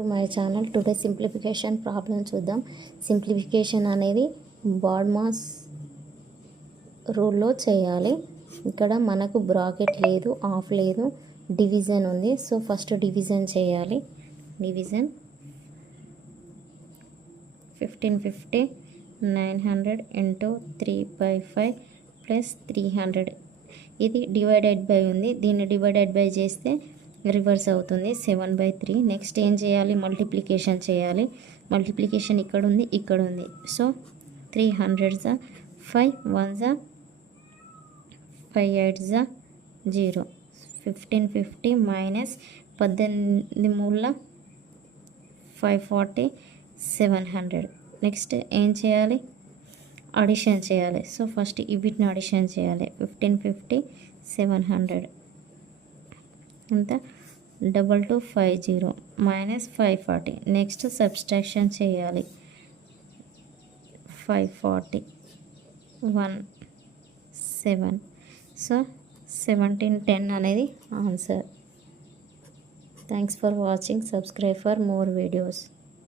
To my channel. Today simplification problem చూద్దాం. Simplification అనేది BODMAS రూల్లో చేయాలి. ఇక్కడ మనకు బ్రాకెట్ లేదు, ఆఫ్ లేదు, డివిజన్ ఉంది. సో ఫస్ట్ డివిజన్ చేయాలి. Division 1550 900 into 3/5 plus 300. ఇది డివైడెడ్ బై ఉంది, దీన్ని డివైడెడ్ బై చేస్తే రివర్స్ అవుతుంది 7/3. నెక్స్ట్ ఏం చేయాలి? మల్టిప్లికేషన్ చేయాలి. మల్టిప్లికేషన్ ఇక్కడ ఉంది, ఇక్కడ ఉంది. సో 300 5 1 5 8 0. 1550 మైనస్ 18 3 540 700. నెక్స్ట్ ఏం చేయాలి? అడిషన్ చేయాలి. సో ఫస్ట్ వీటిని అడిషన్ చేయాలి. 1550 700 అంతా 2250 మైనస్ 540. నెక్స్ట్ సబ్స్ట్రాక్షన్ చేయాలి. 540 1 7. సో 1710 అనేది answer. Thanks for watching. Subscribe for more videos.